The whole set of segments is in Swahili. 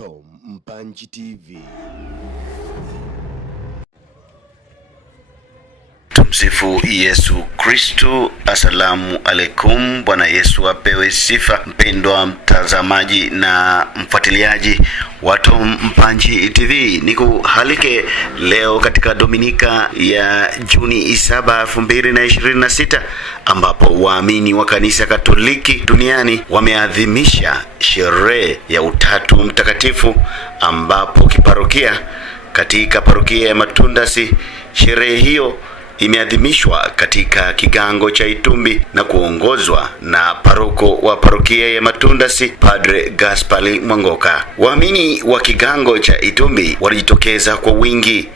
Tom Mpanji TV. Tumsifu Yesu Kristu. Asalamu alaikum. Bwana Yesu apewe sifa. Mpendwa mtazamaji na mfuatiliaji wa Tom Mpanji TV, nikuhalike leo katika Dominika ya Juni 7, 2026 ambapo waamini wa kanisa Katoliki duniani wameadhimisha sherehe ya Utatu Mtakatifu, ambapo kiparokia katika parokia ya Matundasi sherehe hiyo imeadhimishwa katika kigango cha Itumbi na kuongozwa na paroko wa parokia ya Matundasi, Padre Gaspari Mwangoka. Waamini wa kigango cha Itumbi walijitokeza kwa wingi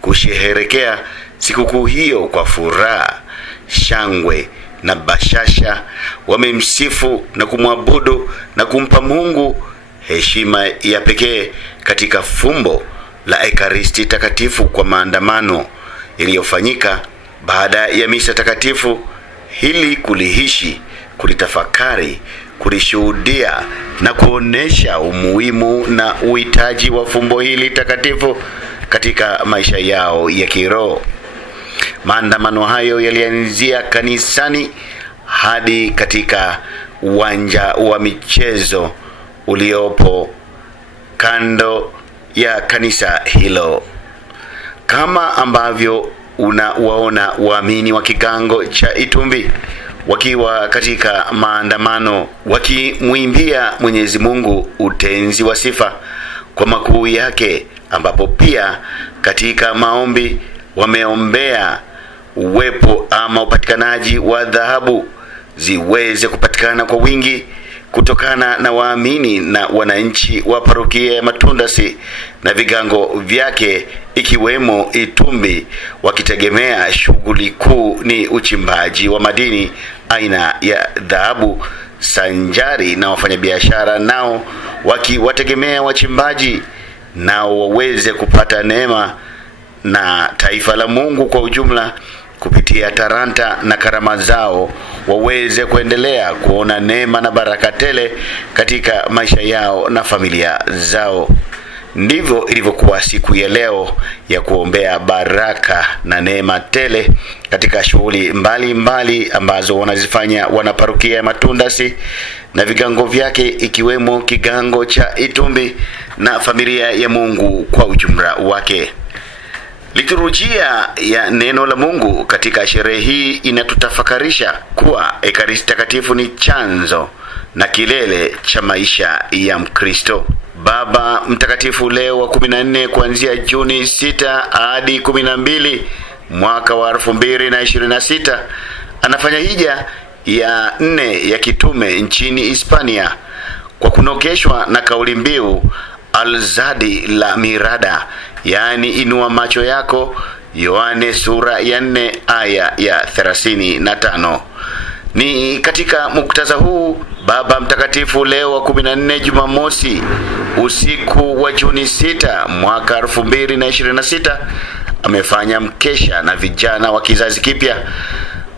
kusherehekea sikukuu hiyo kwa furaha, shangwe na bashasha. Wamemsifu na kumwabudu na kumpa Mungu heshima ya pekee katika fumbo la Ekaristi Takatifu kwa maandamano iliyofanyika baada ya misa takatifu, ili kuliishi, kulitafakari, kulishuhudia na kuonesha umuhimu na uhitaji wa fumbo hili takatifu katika maisha yao ya kiroho. Maandamano hayo yalianzia kanisani hadi katika uwanja wa michezo uliopo kando ya kanisa hilo. Kama ambavyo unawaona waamini wa kigango cha Itumbi wakiwa katika maandamano wakimwimbia Mwenyezi Mungu utenzi wa sifa kwa makuu yake, ambapo pia katika maombi wameombea uwepo ama upatikanaji wa dhahabu ziweze kupatikana kwa wingi kutokana na waamini na wananchi wa parokia ya Matundasi na vigango vyake ikiwemo Itumbi, wakitegemea shughuli kuu ni uchimbaji wa madini aina ya dhahabu, sanjari na wafanyabiashara nao wakiwategemea wachimbaji nao waweze kupata neema, na taifa la Mungu kwa ujumla kupitia talanta na karama zao waweze kuendelea kuona neema na baraka tele katika maisha yao na familia zao. Ndivyo ilivyokuwa siku ya leo ya kuombea baraka na neema tele katika shughuli mbalimbali ambazo wanazifanya wanaparokia ya Matundasi na vigango vyake ikiwemo kigango cha Itumbi na familia ya Mungu kwa ujumla wake. Liturujia ya neno la Mungu katika sherehe hii inatutafakarisha kuwa Ekaristi Takatifu ni chanzo na kilele cha maisha ya Mkristo. Baba Mtakatifu Leo wa 14 kuanzia Juni 6 hadi 12 mwaka wa 2026 anafanya hija ya 4 ya kitume nchini Hispania kwa kunogeshwa na kauli mbiu Alzadi la Mirada, yaani inua macho yako, Yohane sura ya 4 aya ya 35. Ni katika muktadha huu Baba Mtakatifu Leo wa 14 Jumamosi usiku wa Juni 6 mwaka 2026 amefanya mkesha na vijana wa kizazi kipya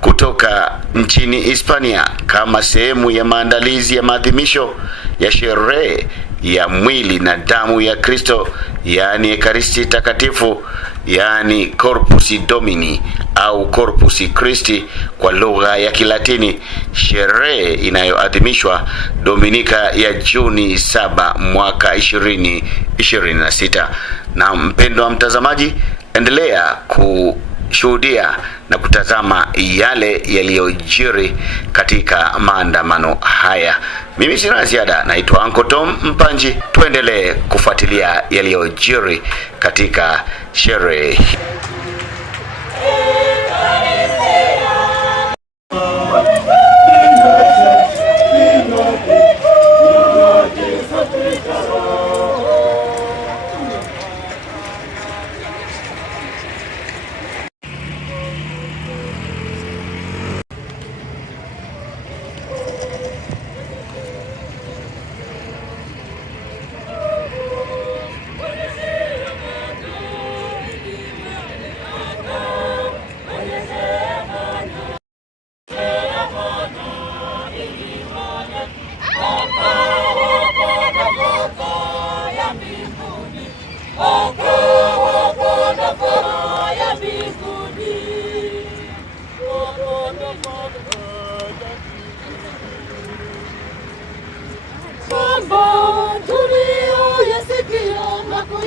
kutoka nchini Hispania kama sehemu ya maandalizi ya maadhimisho ya sherehe ya mwili na damu ya Kristo, yaani Ekaristi Takatifu, yaani Corpus Domini au Corpus Christi kwa lugha ya Kilatini, sherehe inayoadhimishwa Dominika ya Juni 7 mwaka 2026. Na mpendwa mtazamaji, endelea kushuhudia na kutazama yale yaliyojiri katika maandamano haya. Mimi sina ziada, naitwa Uncle Tom Mpanji. Tuendelee kufuatilia yaliyojiri katika sherehe.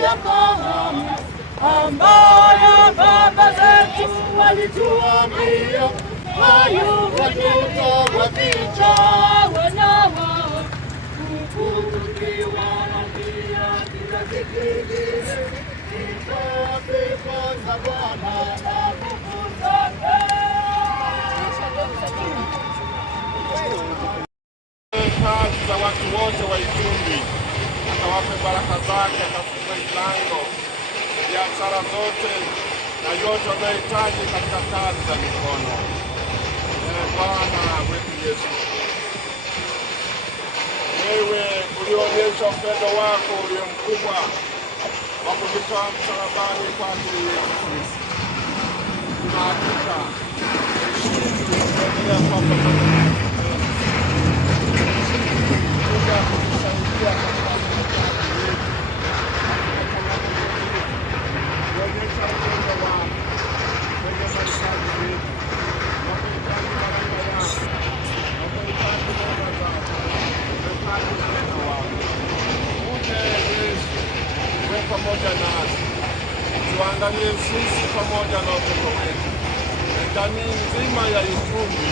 tuyafahamu, ambayo baba zetu walituambia, hayo tutawaficha wanao, huku tukiwaambia kizazi kingine sifa za Bwana na nguvu zake. Kazi za watu wote wa Itumbi, akawape baraka zake, akafungue milango, biashara zote na yote wanayohitaji katika kazi za mikono. Bwana wetu Yesu, wewe ulionyesha upendo wako ulio mkubwa wa kujitoa msalabani kwa ajili yetu sisi, tuna hakika kuendelea kwa pamoja nasi, tuangalie sisi pamoja na watoto wetu na jamii nzima ya Itumbi,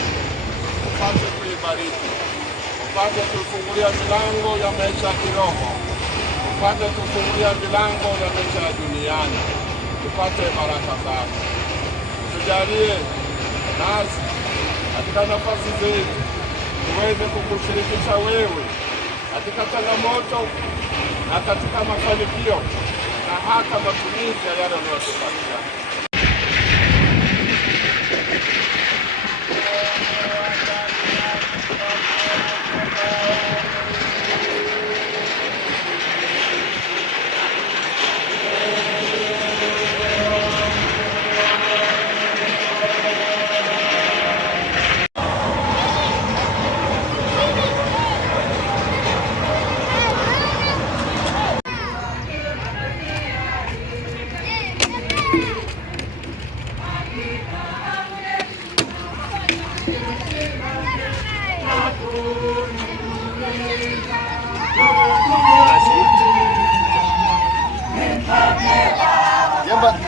upate kuibariki, upate kufungulia milango ya maisha ya kiroho, upate kufungulia milango ya maisha ya duniani, upate baraka zako. Tujalie nasi katika nafasi zetu tuweze kukushirikisha wewe katika changamoto na katika mafanikio na hata matumizi ya yale unayotupatia.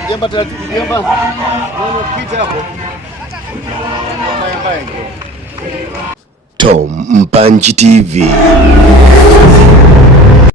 Jemba taratibu, jemba. Naona pita hapo. Tom Mpanji TV.